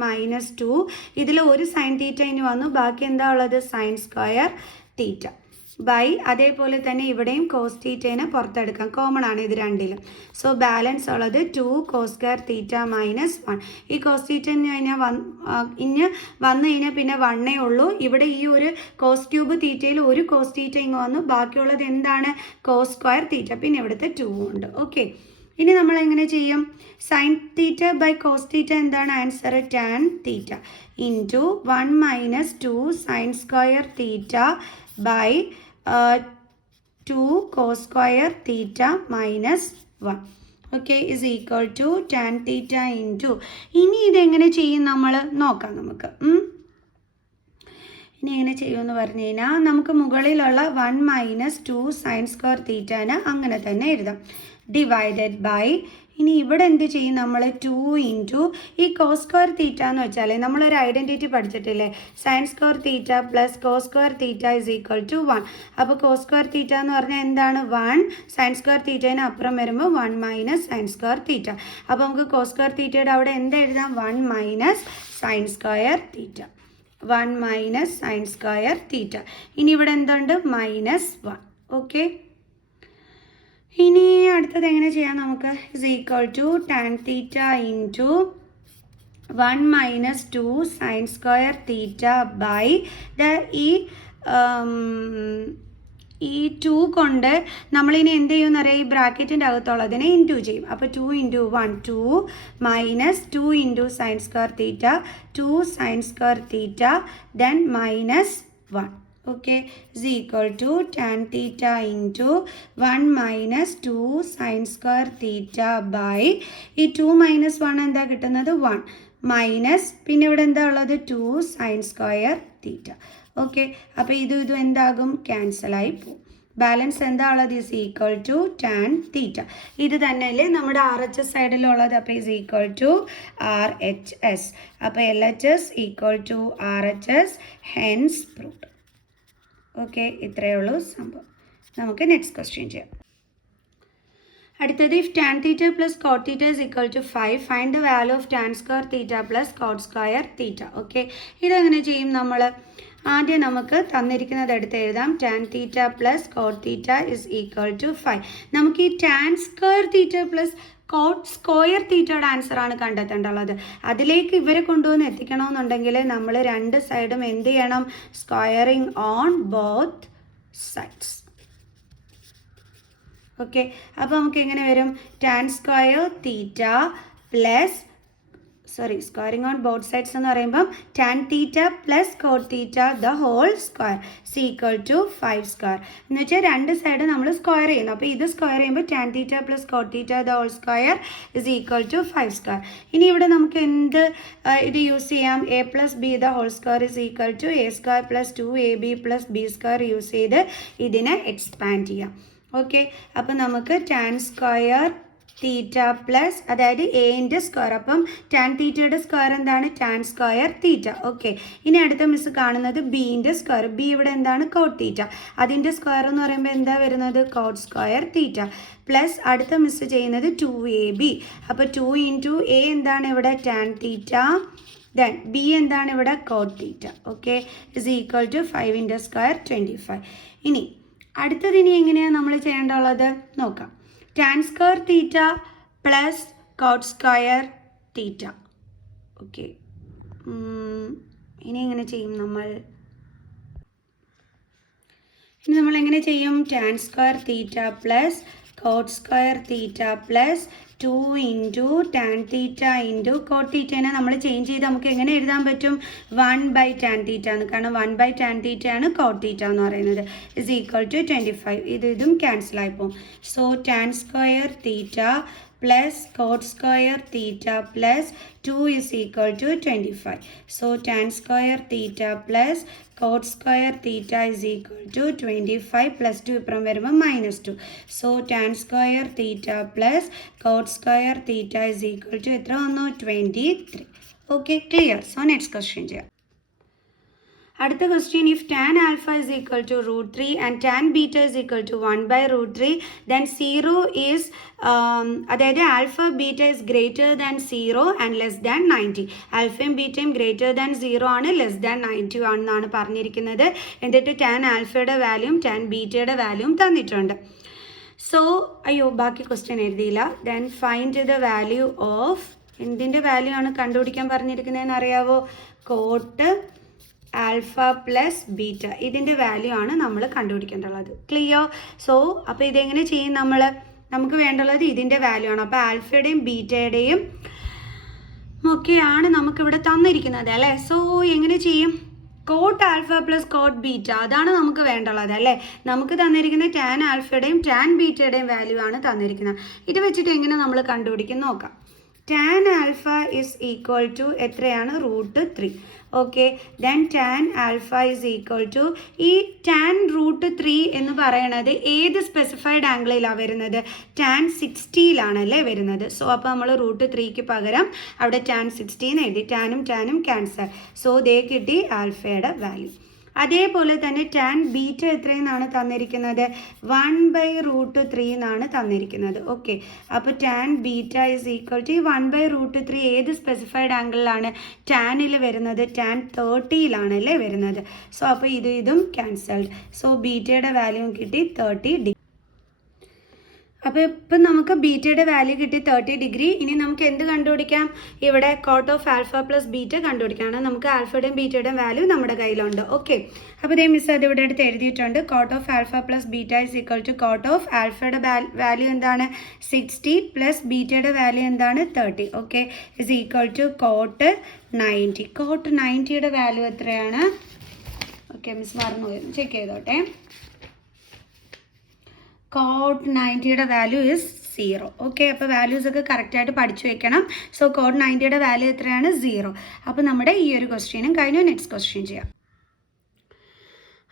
- 2. ഇതിൽ ഒരു സൈൻ തീറ്റ ഇനി വന്നു, ബാക്കി എന്താ ഉള്ളത്? സൈൻ സ്ക്വയർ തീറ്റ ബൈ, അതേപോലെ തന്നെ ഇവിടെയും കോസ് തീറ്റേനെ പുറത്തെടുക്കാം, കോമൺ ആണ് ഇത് രണ്ടിലും. സോ ബാലൻസ് ഉള്ളത് 2 കോസ് സ്ക്വയർ തീറ്റ മൈനസ് 1. ഈ കോസ് തീറ്റ കഴിഞ്ഞാൽ വന്നു കഴിഞ്ഞാൽ പിന്നെ 1 ഉള്ളൂ. ഇവിടെ ഈ ഒരു കോസ് ക്യൂബ് തീറ്റയിൽ ഒരു കോസ് തീറ്റ ഇങ്ങ് വന്നു, ബാക്കിയുള്ളത് എന്താണ്? കോസ് സ്ക്വയർ തീറ്റ, പിന്നെ ഇവിടുത്തെ 2 ഉണ്ട്. ഓക്കെ, ഇനി നമ്മൾ എങ്ങനെ ചെയ്യും? Sine theta by cos theta എന്താണ് answer? Tan theta into 1 - 2 sine square theta by 2 cos square theta minus 1. Okay, is equal to tan theta into, ഇനി ഇതെങ്ങനെ ചെയ്യും നമ്മൾ നോക്കാം. നമുക്ക് ഇനി എങ്ങനെ ചെയ്യുമെന്ന് പറഞ്ഞു കഴിഞ്ഞാൽ നമുക്ക് മുകളിലുള്ള 1 - 2 സൈൻ സ്ക്വയർ തീറ്റാന് അങ്ങനെ തന്നെ എഴുതാം, ഡിവൈഡഡ് ബൈ, ഇനി ഇവിടെ എന്ത് ചെയ്യും? നമ്മൾ 2 ഇൻറ്റു ഈ കോസ് സ്ക്വയർ തീറ്റ എന്ന് വെച്ചാൽ നമ്മളൊരു ഐഡൻറ്റിറ്റി പഠിച്ചിട്ടില്ലേ? Sine square theta plus cos square theta is equal to 1. അപ്പോൾ കോസ് സ്ക്വയർ തീറ്റ എന്ന് പറഞ്ഞാൽ എന്താണ്? 1. സൈൻ സ്ക്വയർ തീറ്റേന് അപ്പുറം വരുമ്പോൾ 1 മൈനസ് സൈൻ സ്ക്വയർ തീറ്റ. അപ്പോൾ നമുക്ക് കോസ് സ്ക്വയർ തീറ്റയുടെ അവിടെ എന്ത് എഴുതാം? 1 മൈനസ് സൈൻ സ്ക്വയർ തീറ്റ, 1 മൈനസ് സൈൻ സ്ക്വയർ തീറ്റ. ഇനി ഇവിടെ എന്തുണ്ട്? -1. ഓക്കെ, ഇനി അടുത്തത് എങ്ങനെ ചെയ്യാം നമുക്ക്? Is equal to tan theta into 1 minus 2 sine square theta by ഈ 2 കൊണ്ട് നമ്മളിനി എന്ത് ചെയ്യുമെന്നറിയാം? ഈ ബ്രാക്കറ്റിൻ്റെ അകത്തുള്ളതിനെ ഇൻറ്റു ചെയ്യും. അപ്പോൾ 2 into 1 2 minus 2 into sine square theta 2 sine square theta then -1. Okay, is equal to tan theta into 1 minus 2 sine square theta by ഈ 2 മൈനസ് 1 എന്താ കിട്ടുന്നത്? 1 മൈനസ്, പിന്നെ ഇവിടെ എന്താ ഉള്ളത്? 2 സൈൻ സ്ക്വയർ തീറ്റ. ഓക്കെ, അപ്പോൾ ഇതും എന്താകും? ക്യാൻസലായി പോകും. ബാലൻസ് എന്താ ഉള്ളത്? Is equal to tan theta. ഇത് തന്നെയല്ലേ നമ്മുടെ RHS സൈഡിലുള്ളത്? അപ്പോൾ ഇസ് ഈക്വൽ ടു RHS. അപ്പോൾ LHS equal to RHS, hence proved. Okay, ഇത്രയേ ഉള്ളൂ സംഭവം. നമുക്ക് നെക്സ്റ്റ് ക്വസ്റ്റ്യൻ ചെയ്യാം. അടുത്തത്, if tan theta plus cot theta is equal to 5, find the value of tan square theta plus cot square theta. Okay, ഇതെങ്ങനെ ചെയ്യും നമ്മൾ? ആദ്യം നമുക്ക് തന്നിരിക്കുന്നത് എടുത്ത് എഴുതാം. Tan theta plus cot theta is equal to 5. നമുക്ക് ഈ tan square theta plus cot square തീറ്റയുടെ ആൻസറാണ് കണ്ടെത്തേണ്ടുള്ളത്. അതിലേക്ക് ഇവരെ കൊണ്ടുവന്ന് എത്തിക്കണമെന്നുണ്ടെങ്കിൽ നമ്മൾ രണ്ട് സൈഡും എന്ത് ചെയ്യണം? Squaring on both sides. Okay, അപ്പോൾ നമുക്ക് എങ്ങനെ വരും? Tan square theta plus squaring on both sides എന്ന് പറയുമ്പം tan theta plus cot theta the whole square equal to 5 square എന്ന് വെച്ചാൽ രണ്ട് സൈഡ് നമ്മൾ സ്ക്വയർ ചെയ്യുന്നു. അപ്പോൾ ഇത് സ്ക്വയർ ചെയ്യുമ്പോൾ tan theta plus cot theta the whole square is equal to 5 square. ഇനി ഇവിടെ നമുക്ക് എന്ത് ഇത് യൂസ് ചെയ്യാം? a plus B the whole square is equal to a square plus 2ab plus B square use ചെയ്ത് ഇതിനെ എക്സ്പാൻഡ് ചെയ്യാം. ഓക്കെ, അപ്പോൾ നമുക്ക് ടാൻ സ്ക്വയർ തീറ്റ പ്ലസ്, അതായത് എന്റെ സ്ക്വയർ, അപ്പം ടാൻ തീറ്റയുടെ സ്ക്വയർ എന്താണ്? Tan square theta. ഓക്കെ, ഇനി അടുത്ത മിസ് കാണുന്നത് ബീൻ്റെ സ്ക്വയർ. ബി ഇവിടെ എന്താണ്? കോട്ട് തീറ്റ. അതിൻ്റെ സ്ക്വയർ എന്ന് പറയുമ്പോൾ എന്താ വരുന്നത്? കോട്ട് സ്ക്വയർ തീറ്റ പ്ലസ് അടുത്ത മിസ് ചെയ്യുന്നത് 2ab. അപ്പോൾ 2 ഇൻറ്റു എ എന്താണ് ഇവിടെ? ടാൻ തീറ്റ, ദെൻ ബി എന്താണ് ഇവിടെ? Cot theta. Okay, is equal to 5 square 25. ഇനി അടുത്തതിനി എങ്ങനെയാണ് നമ്മൾ ചെയ്യേണ്ടുള്ളത് നോക്കാം. Tan square theta plus cot square theta. Okay, ഇനി എങ്ങനെ ചെയ്യും നമ്മൾ? ഇനി നമ്മൾ എങ്ങനെ ചെയ്യും? Tan square theta plus cot square theta plus 2 into tan theta into cot തീറ്റേനെ നമ്മൾ ചേഞ്ച് ചെയ്ത് നമുക്ക് എങ്ങനെ എഴുതാൻ പറ്റും? 1/tan തീറ്റ എന്ന്. കാരണം 1/tan തീറ്റയാണ് കോട്ട് തീറ്റ എന്ന് പറയുന്നത്. Is equal to 25. ഇതും ക്യാൻസൽ ആയി പോകും. So tan square theta plus cot square theta plus 2 is equal to 25. So tan square theta plus cot square theta is equal to 25 plus 2 from minus 2. So tan square theta plus cot square theta is equal to 23. Okay, clear. So next question. അടുത്ത question, if tan alpha is equal to √3 and tan beta is equal to 1/√3 then 0 is, അതായത് alpha beta is greater than 0 and less than 90. ആൽഫയും ബീറ്റയും ഗ്രേറ്റർ ദാൻ 0 ആണ്, ലെസ് ദാൻ 90 ആണെന്നാണ് പറഞ്ഞിരിക്കുന്നത്. എന്നിട്ട് ടാൻ ആൽഫയുടെ വാല്യൂം ടാൻ ബീറ്റയുടെ വാല്യൂം തന്നിട്ടുണ്ട്. സോ ബാക്കി ക്വസ്റ്റ്യൻ എഴുതിയില്ല. Then find the value of, എന്തിൻ്റെ വാല്യൂ ആണ് കണ്ടുപിടിക്കാൻ പറഞ്ഞിരിക്കുന്നതെന്ന് അറിയാവോ? കോട്ട് ആൽഫ പ്ലസ് ബീറ്റ, ഇതിൻ്റെ വാല്യൂ ആണ് നമ്മൾ കണ്ടുപിടിക്കേണ്ടുള്ളത്. ക്ലിയർ? സോ അപ്പോൾ ഇതെങ്ങനെ ചെയ്യും? നമുക്ക് വേണ്ടുള്ളത് ഇതിൻ്റെ വാല്യൂ ആണ്. അപ്പോൾ ആൽഫയുടെയും ബീറ്റയുടെയും ഒക്കെയാണ് നമുക്കിവിടെ തന്നിരിക്കുന്നത് അല്ലേ. സോ എങ്ങനെ ചെയ്യും? Cot alpha plus cot beta, അതാണ് നമുക്ക് വേണ്ടുള്ളത് അല്ലേ. നമുക്ക് തന്നിരിക്കുന്ന ടാൻ ആൽഫയുടെയും ടാൻ ബീറ്റയുടെയും വാല്യൂ ആണ് തന്നിരിക്കുന്നത്. ഇത് വെച്ചിട്ട് എങ്ങനെ നമ്മൾ കണ്ടുപിടിക്കും നോക്കാം. Tan alpha is equal to എത്രയാണ്? √3. Okay, then tan alpha is equal to, ഈ ടാൻ √3 എന്ന് പറയണത് ഏത് സ്പെസിഫൈഡ് ആംഗിളിലാണ് വരുന്നത്? ടാൻ 60യിലാണല്ലേ വരുന്നത്. സോ അപ്പോൾ നമ്മൾ √3ക്ക് പകരം അവിടെ ടാൻ 60 എന്ന് എഴുതി. ടാനും ടാനും ക്യാൻസൽ. സോ ദേ കിട്ടി ആൽഫയുടെ വാല്യൂ. അതേപോലെ തന്നെ ടാൻ ബീറ്റ എത്രയെന്നാണ് തന്നിരിക്കുന്നത്? 1/√3 എന്നാണ് തന്നിരിക്കുന്നത്. ഓക്കെ, അപ്പോൾ tan beta is equal to 1/√3 ഏത് സ്പെസിഫൈഡ് ആംഗിളിലാണ്? ടാനിൽ വരുന്നത് ടാൻ 30യിലാണല്ലേ വരുന്നത്. സോ അപ്പോൾ ഇതും ക്യാൻസൽഡ്. സോ ബീറ്റയുടെ വാല്യൂ കിട്ടി 30 ഡിഗ്രി. അപ്പോൾ ഇപ്പം നമുക്ക് ബീറ്റയുടെ വാല്യൂ കിട്ടി 30 ഡിഗ്രി. ഇനി നമുക്ക് എന്ത് കണ്ടുപിടിക്കാം? ഇവിടെ cot of alpha plus beta കണ്ടുപിടിക്കുകയാണ്. നമുക്ക് ആൽഫയുടെയും ബീറ്റയുടെയും വാല്യൂ നമ്മുടെ കയ്യിലുണ്ട്. ഓക്കെ, അപ്പോൾ ഇതേ മിസ് അത് ഇവിടെ എടുത്ത് എഴുതിയിട്ടുണ്ട്. Cot of alpha plus beta is equal to cot of ആൽഫയുടെ വാല്യൂ എന്താണ്? 60 പ്ലസ് ബീറ്റയുടെ വാല്യൂ എന്താണ്? 30. Okay, is equal to cot 90. Cot 90യുടെ വാല്യൂ എത്രയാണ്? ഓക്കെ, മിസ് മറന്നു പോയി, ചെക്ക് ചെയ്തോട്ടെ. കോട്ട് 90യുടെ വാല്യൂ ഇസ് 0. ഓക്കെ, അപ്പോൾ വാല്യൂസ് ഒക്കെ കറക്റ്റായിട്ട് പഠിച്ചു വെക്കണം. സോ കോട്ട് 90യുടെ വാല്യൂ എത്രയാണ്? 0. അപ്പോൾ നമ്മുടെ ഈ ഒരു ക്വസ്റ്റ്യനും കഴിഞ്ഞു. നെക്സ്റ്റ് ക്വസ്റ്റ്യൻ ചെയ്യാം.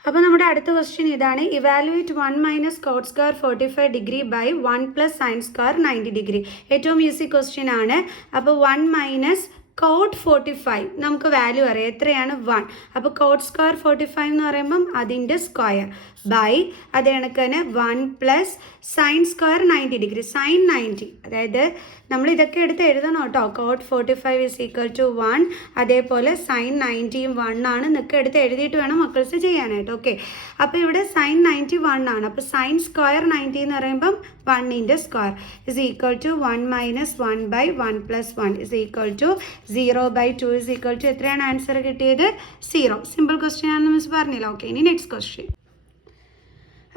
അപ്പോൾ നമ്മുടെ അടുത്ത ക്വസ്റ്റ്യൻ ഇതാണ്. Evaluate 1 - cot square 45 degree by 1 + sine square 90 degree. ഏറ്റവും ഈസി ക്വസ്റ്റ്യൻ ആണ്. അപ്പോൾ 1 - കോട്ട് 45 നമുക്ക് വാല്യൂ അറിയാം എത്രയാണ്? 1. അപ്പോൾ കോട്ട് സ്ക്വയർ 45 എന്ന് പറയുമ്പം അതിൻ്റെ സ്ക്വയർ ബൈ അത് കണക്ക് തന്നെ 1 + സൈൻ സ്ക്വയർ 90 ഡിഗ്രി. സൈൻ 90, അതായത് നമ്മൾ ഇതൊക്കെ എടുത്ത് എഴുതണം കേട്ടോ. കോട്ട് 45 ഇസ് ഈക്വൽ ടു 1, അതേപോലെ സൈൻ 90യും 1 ആണ്. എന്നൊക്കെ എടുത്ത് എഴുതിയിട്ട് വേണം മക്കൾസ് ചെയ്യാനായിട്ട്. ഓക്കെ, അപ്പോൾ ഇവിടെ സൈൻ 90 1 ആണ്. അപ്പോൾ സൈൻ സ്ക്വയർ 90 എന്ന് പറയുമ്പം 1ൻ്റെ square is equal to 1 - 1/1 + 1 is equal to 0/2 is equal to എത്രയാണ് ആൻസർ കിട്ടിയത്? 0. സിമ്പിൾ ക്വസ്റ്റ്യൻ ആണെന്ന് മിസ് പറഞ്ഞില്ല. ഓക്കെ, ഇനി നെക്സ്റ്റ് ക്വസ്റ്റ്യൻ.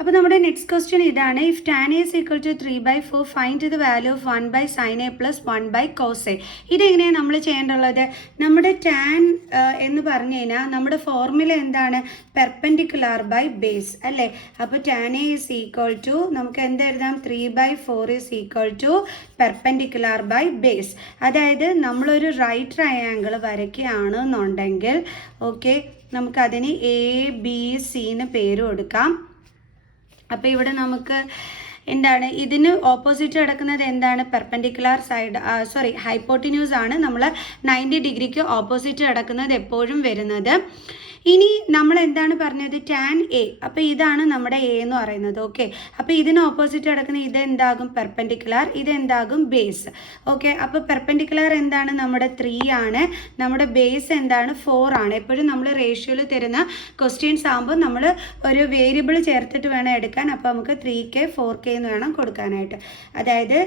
അപ്പോൾ നമ്മുടെ നെക്സ്റ്റ് ക്വസ്റ്റ്യൻ ഇതാണ്. If tan A is equal to 3/4 find the value of 1/sin a + 1/cos a. ഇതെങ്ങനെയാണ് നമ്മൾ ചെയ്യേണ്ടുള്ളത്? നമ്മുടെ ടാൻ എന്ന് പറഞ്ഞു കഴിഞ്ഞാൽ നമ്മുടെ ഫോർമുല എന്താണ്? പെർപെൻഡിക്കുലർ ബൈ ബേസ് അല്ലേ. അപ്പോൾ tan A is equal to നമുക്ക് എന്തെഴുതാം? 3/4 is equal to perpendicular by base. അതായത് നമ്മളൊരു റൈറ്റ് ട്രയാങ്കിൾ വരയ്ക്കുകയാണെന്നുണ്ടെങ്കിൽ ഓക്കെ, നമുക്കതിന് ABC എന്ന് പേര് കൊടുക്കാം. അപ്പോൾ ഇവിടെ നമുക്ക് എന്താണ് ഇതിന് ഓപ്പോസിറ്റ് കിടക്കുന്നത്? എന്താണ്? പെർപെൻഡിക്കുലർ സൈഡ് ഹൈപ്പോട്ടിന്യൂസ് ആണ്. നമ്മൾ 90 ഡിഗ്രിക്ക് ഓപ്പോസിറ്റ് കിടക്കുന്നത് എപ്പോഴും വരുന്നത്. ഇനി നമ്മൾ എന്താണ് പറഞ്ഞത്? Tan A. അപ്പോൾ ഇതാണ് നമ്മുടെ എ എന്ന് പറയുന്നത്. ഓക്കെ, അപ്പോൾ ഇതിന് ഓപ്പോസിറ്റ് കിടക്കുന്ന ഇതെന്താകും? പെർപെൻഡിക്കുലർ. ഇതെന്താകും? ബേസ്. ഓക്കെ, അപ്പോൾ പെർപെൻഡിക്കുലർ എന്താണ്? നമ്മുടെ 3 ആണ്. നമ്മുടെ ബേസ് എന്താണ്? 4 ആണ്. എപ്പോഴും നമ്മൾ റേഷ്യോയിൽ തരുന്ന ക്വസ്റ്റ്യൻസ് ആകുമ്പോൾ നമ്മൾ ഒരു വേരിയബിൾ ചേർത്തിട്ട് വേണം എടുക്കാൻ. അപ്പോൾ നമുക്ക് 3K 4K എന്ന് വേണം കൊടുക്കാനായിട്ട്. അതായത്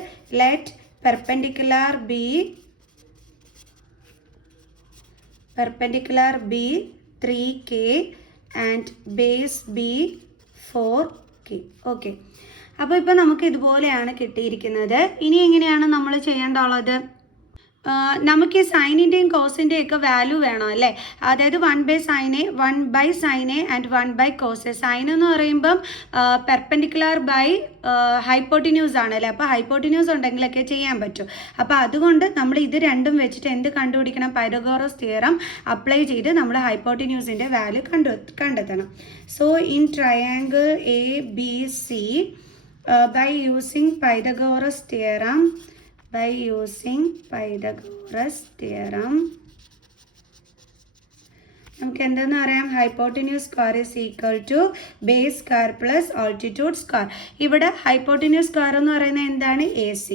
let perpendicular B 3K and base be 4k. Okay, അപ്പോൾ ഇപ്പോൾ നമുക്ക് ഇതുപോലെയാണ് കിട്ടിയിരിക്കുന്നത്. ഇനി എങ്ങനെയാണ് നമ്മൾ ചെയ്യേണ്ടുള്ളത്? നമുക്ക് ഈ സൈനിൻ്റെയും കോസിൻ്റെയും ഒക്കെ വാല്യൂ വേണം അല്ലേ? അതായത് 1/sin A, 1/sin A and 1/cos A. Sine എന്ന് പറയുമ്പം പെർപെൻഡിക്കുലർ ബൈ ഹൈപ്പോട്ടിന്യൂസ് ആണല്ലേ, അപ്പോൾ ഹൈപ്പോട്ടിന്യൂസ് ഉണ്ടെങ്കിലൊക്കെ ചെയ്യാൻ പറ്റും. അപ്പോൾ അതുകൊണ്ട് നമ്മൾ ഇത് രണ്ടും വെച്ചിട്ട് എന്ത് കണ്ടുപിടിക്കണം? പൈതഗോറസ് തിയറം അപ്ലൈ ചെയ്ത് നമ്മൾ ഹൈപ്പോട്ടിന്യൂസിൻ്റെ വാല്യൂ കണ്ടെത്തണം. So in triangle ABC by using Pythagoras theorem, നമുക്ക് എന്തെന്ന് പറയാം? Hypotenuse square is equal to base square plus altitude square. ഇവിടെ ഹൈപ്പോട്ടിന്യൂസ് സ്ക്വയർ എന്ന് പറയുന്നത് എന്താണ്? AC.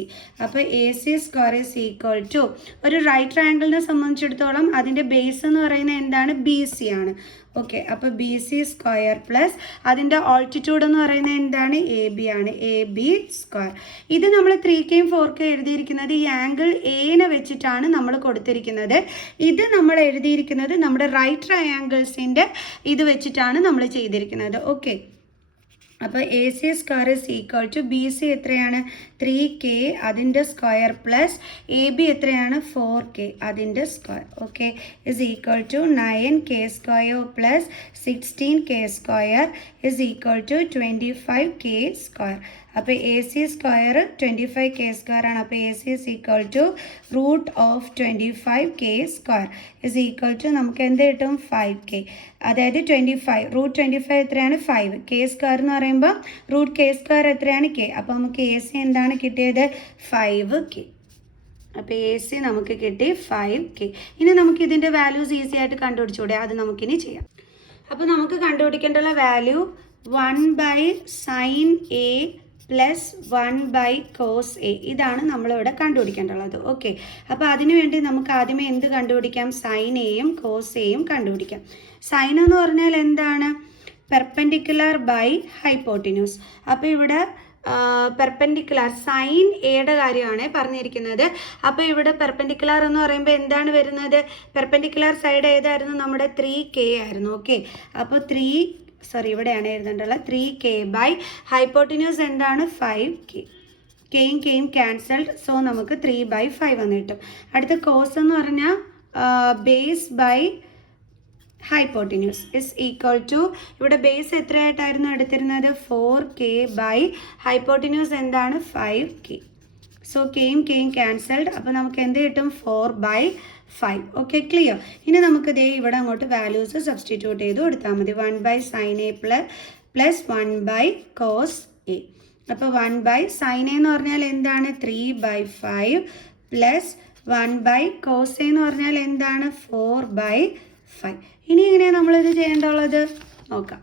അപ്പോൾ AC square is equal to, ഒരു റൈറ്റ് ട്രയാങ്കിളിനെ സംബന്ധിച്ചിടത്തോളം അതിൻ്റെ ബേസ് എന്ന് പറയുന്നത് എന്താണ്? BC ആണ്. ഓക്കെ, അപ്പോൾ BC സ്ക്വയർ പ്ലസ് അതിൻ്റെ ആൾട്ടിറ്റ്യൂഡ് എന്ന് പറയുന്നത് എന്താണ്? AB ആണ്. AB square. ഇത് നമ്മൾ 3Kയും 4K എഴുതിയിരിക്കുന്നത് ഈ ആംഗിൾ Aനെ വെച്ചിട്ടാണ് നമ്മൾ കൊടുത്തിരിക്കുന്നത്. ഇത് നമ്മൾ എഴുതിയിരിക്കുന്നത് നമ്മുടെ റൈറ്റ് ട്രയാങ്കിൾസിൻ്റെ ഇത് വെച്ചിട്ടാണ് നമ്മൾ ചെയ്തിരിക്കുന്നത്. ഓക്കെ, അപ്പോൾ AC square is equal to BC എത്രയാണ്? 3K അതിൻ്റെ സ്ക്വയർ പ്ലസ് AB എത്രയാണ്? 4K അതിൻ്റെ square. Okay, is equal to 9K square plus 16K square is equal to 25K square. അപ്പോൾ AC സ്ക്വയർ 25K സ്ക്വയർ ആണ്. അപ്പോൾ AC is equal to root of 25K square is equal to നമുക്ക് എന്ത് കിട്ടും? 5K. അതായത് 25 റൂട്ട് 25 എത്രയാണ്? 5. K സ്ക്വയർ എന്ന് പറയുമ്പോൾ റൂട്ട് K സ്ക്വയർ എത്രയാണ്? K. അപ്പോൾ നമുക്ക് AC എന്താണ് കിട്ടിയത്? 5K. അപ്പോൾ AC നമുക്ക് കിട്ടി 5K. ഇനി നമുക്ക് ഇതിൻ്റെ വാല്യൂസ് ഈസി ആയിട്ട് കണ്ടുപിടിച്ചൂടെ? അത് നമുക്കിനി ചെയ്യാം. അപ്പോൾ നമുക്ക് കണ്ടുപിടിക്കേണ്ടുള്ള value 1/sin A plus 1/cos A. ഇതാണ് നമ്മളിവിടെ കണ്ടുപിടിക്കേണ്ടുള്ളത്. ഓക്കെ, അപ്പോൾ അതിനു വേണ്ടി നമുക്ക് ആദ്യമേ എന്ത് കണ്ടുപിടിക്കാം? സൈൻ എയും കോസ് എയും കണ്ടുപിടിക്കാം. സൈൻ എന്ന് പറഞ്ഞാൽ എന്താണ്? Perpendicular by hypotenuse. അപ്പോൾ ഇവിടെ പെർപെൻഡിക്കുലർ സൈൻ എയുടെ കാര്യമാണ് പറഞ്ഞിരിക്കുന്നത്. അപ്പോൾ ഇവിടെ പെർപെൻഡിക്കുലർ എന്ന് പറയുമ്പോൾ എന്താണ് വരുന്നത്? പെർപെൻഡിക്കുലർ സൈഡ് ഏതായിരുന്നു? നമ്മുടെ 3K ആയിരുന്നു. ഓക്കെ, അപ്പോൾ ഇവിടെയാണ് എഴുതേണ്ടത് 3K ബൈ ഹൈപ്പോട്ടിന്യൂസ് എന്താണ്? 5K. കെയും കെയും ക്യാൻസൽഡ്. സോ നമുക്ക് 3/5 എന്ന് കിട്ടും. അടുത്ത കോസ് എന്ന് പറഞ്ഞാൽ base by hypotenuse is equal to, ഇവിടെ ബേസ് എത്രയായിട്ടായിരുന്നു എടുത്തിരുന്നത്? 4K ബൈ ഹൈപ്പോട്ടിന്യൂസ് എന്താണ്? 5K. സോ കെയും കെയും ക്യാൻസൽഡ്. അപ്പോൾ നമുക്ക് എന്ത് കിട്ടും? 4/5. Okay, clear. ഇനി നമുക്ക് ദേ ഇവിടെ അങ്ങോട്ട് വാല്യൂസ് സബ്സ്റ്റിറ്റ്യൂട്ട് ചെയ്ത് കൊടുത്താൽ മതി. 1/sin A plus 1/cos A. അപ്പോൾ 1/sin A എന്ന് പറഞ്ഞാൽ എന്താണ്? 3/5 പ്ലസ് 1/cos A എന്ന് പറഞ്ഞാൽ എന്താണ്? 4/5. ഇനി എങ്ങനെയാണ് നമ്മളിത് ചെയ്യേണ്ടുള്ളത്? നോക്കാം.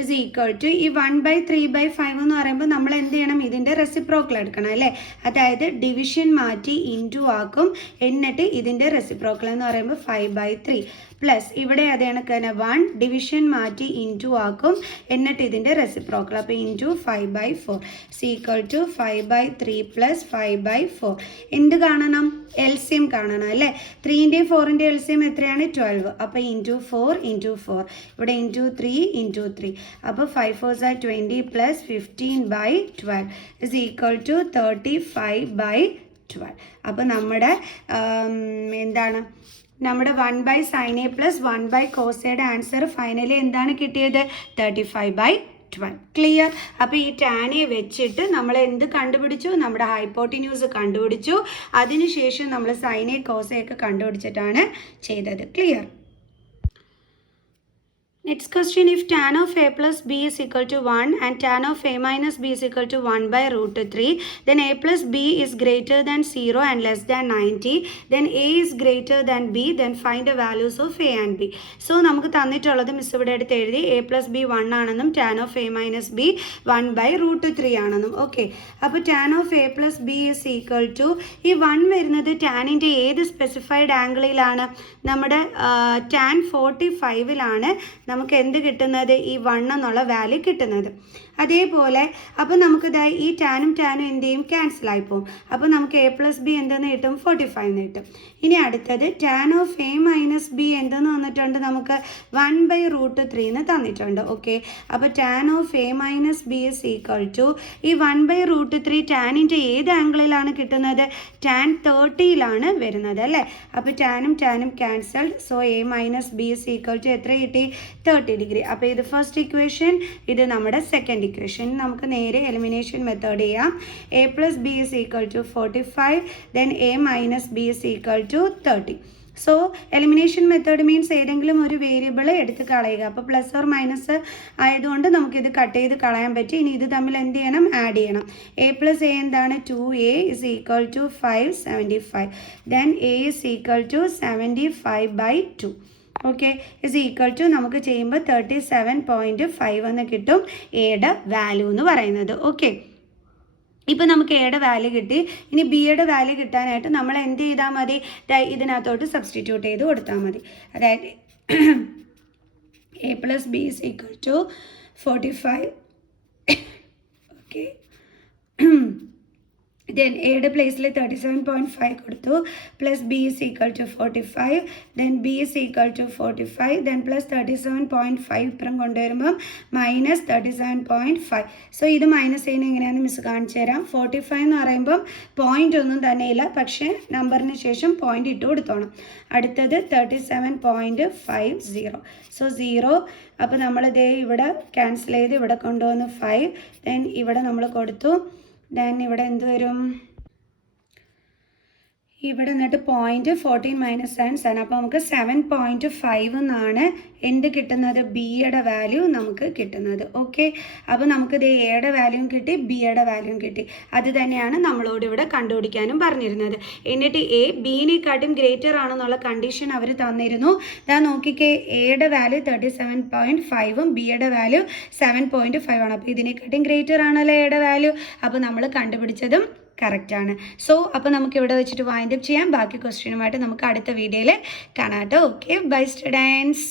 ഇസ് ഈക്വൽ ടു ഈ 1/3/5 എന്ന് പറയുമ്പോൾ നമ്മൾ എന്ത് ചെയ്യണം? ഇതിൻ്റെ റെസിപ്രോക്കൽ എടുക്കണം അല്ലേ? അതായത് ഡിവിഷൻ മാറ്റി ഇൻറ്റു ആക്കും, എന്നിട്ട് ഇതിൻ്റെ റെസിപ്രോക്കൽ എന്ന് പറയുമ്പോൾ 5/3 പ്ലസ് ഇവിടെ അത് കണക്ക് തന്നെ 1 ഡിവിഷൻ മാറ്റി ഇൻറ്റു ആക്കും, എന്നിട്ട് ഇതിൻ്റെ റെസിപ്രോക്കൽ. അപ്പോൾ ഇൻറ്റു 5/4 ഈക്വൽ ടു 5/3 പ്ലസ് 5/4. എന്ത് കാണണം? LCM കാണണം അല്ലേ? 3ൻ്റെയും 4ൻ്റെയും LCM എത്രയാണ്? 12. അപ്പോൾ ഇൻറ്റു 4 ഇൻറ്റു 4, ഇവിടെ ഇൻറ്റു 3 ഇൻറ്റു 3. അപ്പോൾ 5 4s are 20 plus 15/12 is equal to 35/12. അപ്പോൾ നമ്മുടെ എന്താണ്? നമ്മുടെ 1/sin A പ്ലസ് 1/cos Aയുടെ ആൻസർ ഫൈനലി എന്താണ് കിട്ടിയത്? 35/12. ക്ലിയർ. അപ്പോൾ ഈ tan A വെച്ചിട്ട് നമ്മൾ എന്ത് കണ്ടുപിടിച്ചു? നമ്മുടെ ഹൈപ്പോട്ടിന്യൂസ് കണ്ടുപിടിച്ചു. അതിനുശേഷം നമ്മൾ sin A cos A ഒക്കെ കണ്ടുപിടിച്ചിട്ടാണ് ചെയ്തത്. Clear. Next question, if tan of A plus B is equal to 1 and tan of A minus B is equal to 1/√3, then A plus B is greater than 0 and less than 90, then A is greater than B, then find the values of A and B. So നമുക്ക് തന്നിട്ടുള്ളത് മിസ് ഇവിടെ എടുത്ത് എഴുതി A plus B 1 ആണെന്നും tan of A minus B 1/√3 ആണെന്നും. ഓക്കെ, അപ്പോൾ tan of A plus B is equal to, ഈ 1 വരുന്നത് ടാനിൻ്റെ ഏത് സ്പെസിഫൈഡ് ആംഗിളിലാണ്? നമ്മുടെ tan 45ലാണ് നമ്മൾ നമുക്ക് എന്ത് കിട്ടുന്നത്, ഈ 1 എന്നുള്ള വാല്യൂ കിട്ടുന്നത്. അതേപോലെ അപ്പോൾ നമുക്കിത് ഈ ടാനും എന്ത് ചെയ്യും, ക്യാൻസലായി പോകും. അപ്പോൾ നമുക്ക് a + b എന്തെന്ന് കിട്ടും, 45 എന്ന് കിട്ടും. ഇനി അടുത്തത് tan of a - b എന്തെന്ന് തന്നിട്ടുണ്ട്, നമുക്ക് 1/√3 എന്ന് തന്നിട്ടുണ്ട്. ഓക്കെ, അപ്പോൾ tan of a - b is equal to ഈ 1/√3 ടാനിൻ്റെ ഏത് ആംഗിളിലാണ് കിട്ടുന്നത്, tan 30യിലാണ് വരുന്നത് അല്ലേ. അപ്പോൾ ടാനും cancelled. So a - b is equal to എത്ര കിട്ടി, 30 ഡിഗ്രി. അപ്പോൾ ഇത് ഫസ്റ്റ് ഇക്വേഷൻ, ഇത് നമ്മുടെ സെക്കൻഡ് ഇക്വേഷൻ. നമുക്ക് നേരെ എലിമിനേഷൻ മെത്തേഡ് ചെയ്യാം. a + b is equal to 45, then a - b is equal to 30. So elimination method means ഏതെങ്കിലും ഒരു വേരിയബിൾ എടുത്ത് കളയുക. അപ്പോൾ പ്ലസ് ഓർ മൈനസ് ആയതുകൊണ്ട് നമുക്കിത് കട്ട് ചെയ്ത് കളയാൻ പറ്റും. ഇനി ഇത് തമ്മിൽ എന്ത് ചെയ്യണം, ആഡ് ചെയ്യണം. a + a എന്താണ്, 2a is equal to 575. then a is equal to 75/2. Okay, is equal to നമുക്ക് ചെയ്യുമ്പോൾ 37.5 എന്ന് കിട്ടും എയുടെ വാല്യൂ എന്ന് പറയുന്നത്. ഓക്കെ, ഇപ്പം നമുക്ക് എയുടെ വാല്യൂ കിട്ടി. ഇനി ബിയുടെ വാല്യൂ കിട്ടാനായിട്ട് നമ്മൾ എന്ത് ചെയ്താൽ മതി, ഇതിനകത്തോട്ട് സബ്സ്റ്റിറ്റ്യൂട്ട് ചെയ്ത് കൊടുത്താൽ മതി. അതായത് a + b is equal to 45. Okay, then എയുടെ പ്ലേസിൽ 37.5 കൊടുത്തു, plus B is equal to 45, then B is equal to 45, then plus 37.5 ഇപ്പുറം കൊണ്ടുവരുമ്പം മൈനസ് 37.5. സോ ഇത് മൈനസ് ചെയ്യുന്നത് എങ്ങനെയാണെന്ന് മിസ് കാണിച്ചു തരാം. 45 എന്ന് പറയുമ്പം പോയിൻ്റ് ഒന്നും തന്നെയില്ല, പക്ഷേ നമ്പറിന് ശേഷം പോയിൻ്റ് ഇട്ട് കൊടുത്തോണം. അടുത്തത് 37.50. സോ 0. അപ്പോൾ നമ്മളിതേ ഇവിടെ ക്യാൻസൽ ചെയ്ത് ഇവിടെ കൊണ്ടുവന്ന് 5, ദെൻ ഇവിടെ നമ്മൾ കൊടുത്തു. ദെൻ ഇവിടെ എന്ത് വരും, ഇവിടെ നിന്നിട്ട് 0.14 - 7. അപ്പോൾ നമുക്ക് 7.5 എന്നാണ് എന്ത് കിട്ടുന്നത്, ബിയുടെ വാല്യൂ നമുക്ക് കിട്ടുന്നത്. ഓക്കെ, അപ്പോൾ നമുക്കിത് എയുടെ വാല്യൂവും കിട്ടി, ബിയുടെ വാല്യൂവും കിട്ടി. അത് തന്നെയാണ് നമ്മളോട് ഇവിടെ കണ്ടുപിടിക്കാനും പറഞ്ഞിരുന്നത്. എന്നിട്ട് എ ബിനെക്കാട്ടും ഗ്രേറ്റർ ആണെന്നുള്ള കണ്ടീഷൻ അവർ തന്നിരുന്നു. ഇതാ നോക്കിക്കേ, എയുടെ വാല്യൂ 37.5ഉം ബിയുടെ വാല്യൂ 7.5 ആണ്. അപ്പോൾ ഇതിനെക്കാട്ടും ഗ്രേറ്റർ ആണല്ലോ എയുടെ വാല്യൂ. അപ്പോൾ നമ്മൾ കണ്ടുപിടിച്ചതും കറക്റ്റാണ്. സോ അപ്പോൾ നമുക്ക് ഇവിടെ വെച്ചിട്ട് വൈൻഡ് അപ്പ് ചെയ്യാം. ബാക്കി ക്വസ്റ്റ്യനുമായിട്ട് നമുക്ക് അടുത്ത വീഡിയോയിൽ കാണാം കേട്ടോ. Okay, bye students.